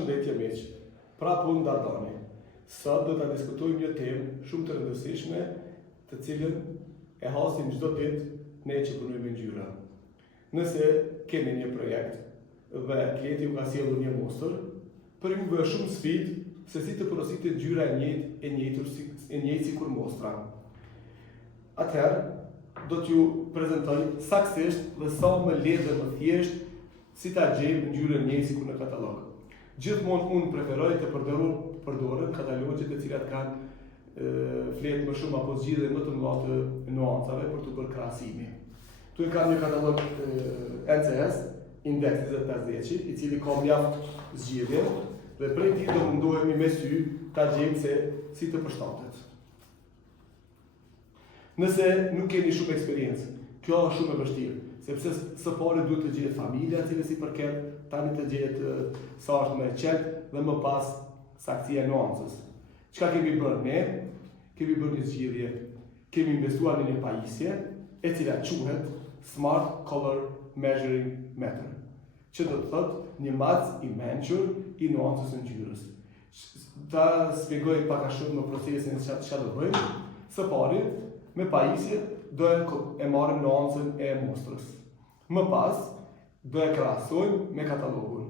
Përshëndetje miq, prapë unë Dardani. Sot do ta diskutojmë një temë shumë të rëndësishme, të cilën e hasim çdo ditë ne që punojmë me ngjyra. Nëse keni një projekt dhe klienti ju ka sjellur një mostër, për ju bëhet shumë sfidë se si të porositet ngjyra e njëjtë sikur mostra. Atëherë, do t'ju prezentoj saktësisht dhe sa më lehtë dhe më thjesht si ta gjejmë ngjyrën e njëjtë sikur në katalog. Gjithmonë unë preferoj të përdorën katalogjet të cilat kanë fletë më shumë apo zgjidhje më të mëdha të nuancave për të bërë krahasimi. Tu kam një katalog NCS Index 2050, i cili ka mjaft zgjidhje dhe prej tij do mundohemi me sy ta gjejmë se si të përshtatet. Nëse nuk keni shumë eksperiencë, kjo është shumë e vështirë, sepse së pari duhet të gjehet familja e cilës i përket, tani të gjehet sa është më e qetë dhe më pas saktësia e nuancës. Çka kemi bërë ne? Kemi bërë një zgjidhje, kemi investuar në një pajisje e cila quhet Smart Color Measuring Method, që do të thotë një mac i mençur i nuancës së ngjyrës. Ta shpjegoj pak a shumë në procesin çfarë do bëjmë. Së pari, me pajisje do e marrim nuancën e mostrës. Më pas, do e krahasojmë me katalogun.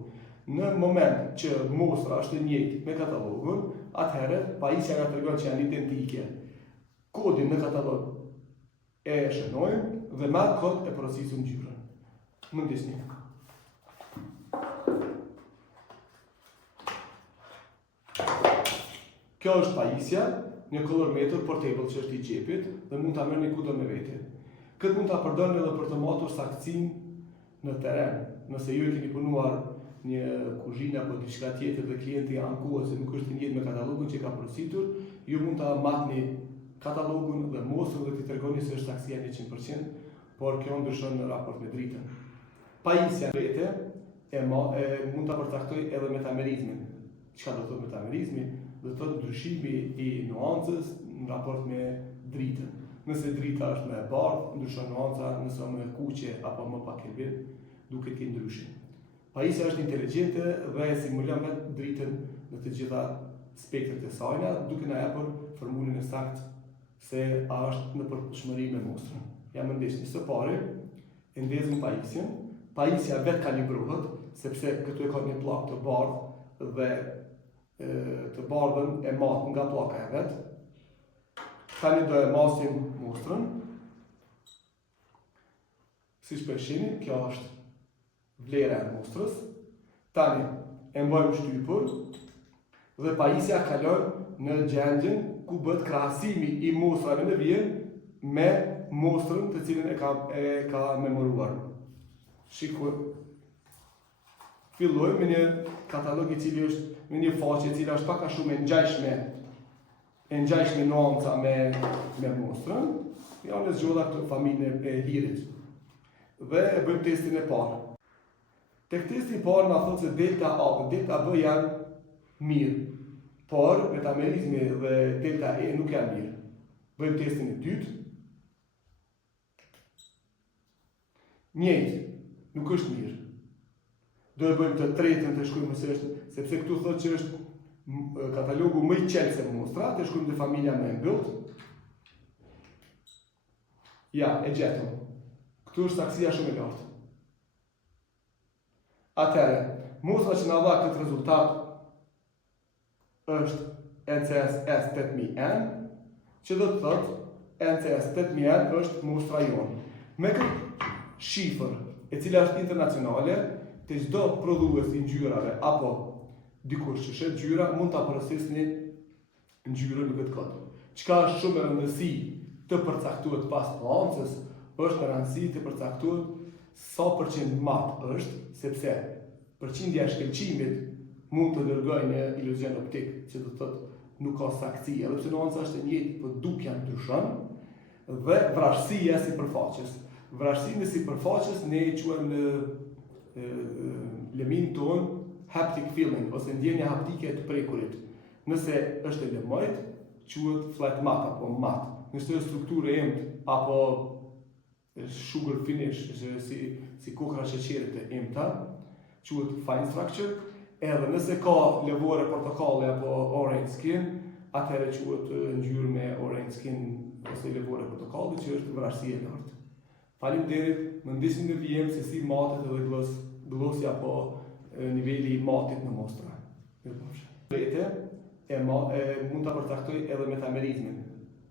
Në moment që mostra është e njëjtë me katalogun, atëherë pajisja na tregon që janë identike. Kodin në katalog e shënojmë dhe me atë kod e porosisim ngjyrën. Më ndihni. Kjo është pajisja, një colorimeter portable që është i xhepit dhe mund ta merrni kudo me vete. Këtë mund ta përdorni edhe për të matur saktësinë në terren. Nëse ju e keni punuar një kuzhinë apo diçka tjetër dhe klienti ankohet se nuk është i njëjtë me katalogun që ka porositur, ju mund ta matni katalogun dhe mostrën dhe t'i tregoni se është saktësia 100%, por kjo ndryshon në raport me dritën. Pajisja vete mund ta përcaktoj edhe metamerizmin. Çka do të thotë metamerizmi? Do të thotë ndryshimi i nuancës në raport me dritën. Nëse drita është më e bardhë, ndryshon nuanca, nëse më e kuqe apo më pak e bardhë, duket të ndryshim. Pajisja është inteligjente dhe e simulon vetë dritën në të gjitha spektrat e saj, duke na japur formulën e saktë se a është në përputhshmëri me mostrën. Ja më ndihni. Së pari, e ndezim pajisjen. Pajisja vetë kalibrohet, sepse këtu e ka një pllak të bardhë dhe të bardhën e matë nga pllaka e vet. Tani do e masim mostrën. Siç po e shihni, kjo është vlera e mostrës. Tani e mbajmë shtypur dhe pajisja kalon në gjendjen ku bëhet krahasimi i mostrave në vijim me mostrën të cilën e ka memoruar. Shikoj. Fillojmë me një katalog i cili është me një faqe e cila është pak a shumë e ngjashme nuanca me mostrën. Ja unë zgjodha këtë familjen e lirit. Dhe e bëjmë testin e parë. Tek testi i parë na thotë se delta A dhe delta B janë mirë, por metamerizmi dhe delta E nuk janë mirë. Bëjmë testin e dytë. Njëjtë, nuk është mirë. Do e bëjmë të tretën të shkruajmë se është, sepse këtu thotë që është katalogu më i qetë se mostra, të shkruajmë te familja më e mbylltë. Ja, e gjetëm. Këtu është saktësia shumë e lartë. Atëherë, mostra që na dha këtë rezultat është NCS S8000N, që do të thotë NCS 8000N është mostra jonë. Me këtë shifër, e cila është internacionale, të çdo prodhues i ngjyrave apo dikush që shet ngjyra mund ta porosisni ngjyrën në këtë kod. Çka është shumë e rëndësishme të përcaktohet pas nuancës, është e rëndësishme të përcaktohet sa përqind mat është, sepse përqindja e shkëlqimit mund të dërgojë një iluzion optik, që do të thotë nuk ka saktësi, edhe pse nuanca është e njëjtë, por dukja ndryshon, dhe vrasësia e sipërfaqes. Vrasësinë e sipërfaqes ne e quajmë në lëmin ton haptic feeling ose ndjenja haptike të prekurit. Nëse është e lëmojt, quhet flat mat apo mat. Nëse është strukturë e emtë apo sugar finish, si kokra sheqerit e emta, quhet fine structure. Edhe nëse ka lëvore portokalli apo orange skin, atëherë quhet ngjyrë me orange skin ose lëvore portokalli që është vrasësi e lartë. Faleminderit, më ndihni në vijim se si matet edhe glosja apo niveli i matit në mostra. Mund ta përcaktoj edhe metamerizmin.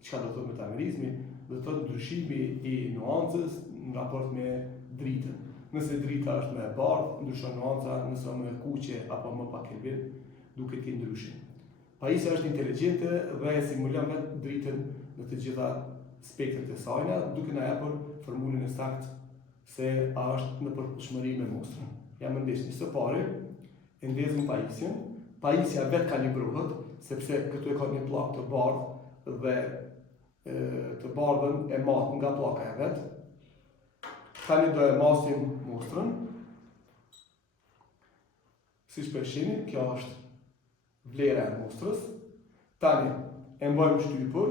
Çka do të thotë metamerizmi? Do të thotë ndryshimi i nuancës në raport me dritën. Nëse drita është më e bardhë, ndryshon nuanca, nëse më e kuqe apo më pak e lëviz, duket të ndryshim. Pajisja është inteligjente dhe e simulon vetë dritën në të gjitha spektrat e saj, duke na japur formulën e saktë se a është në përputhshmëri me mostrën. Ja më ndeshni së pari, e ndezëm pajisjen. Pajisja vetë kalibrohet, sepse këtu e ka një pllak të bardhë dhe të bardhën e matë nga pllaka e vet. Tani do e masim mostrën. Siç po e shihni, kjo është vlera e mostrës. Tani e mbajmë shtypur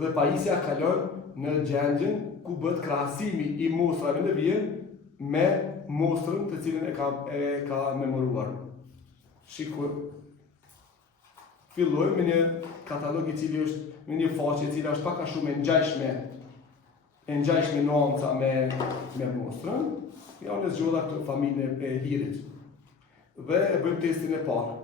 dhe pajisja kalon në gjendjen ku bëhet krahasimi i mostrave në vijim me mostrën të cilën e ka memoruar. Shikoj. Fillojmë me një katalog i cili është me një faqe e cila është pak a shumë e ngjashme nuanca me mostrën. Ja unë zgjodha këtë familjen e hirit. Dhe e bëjmë testin e parë.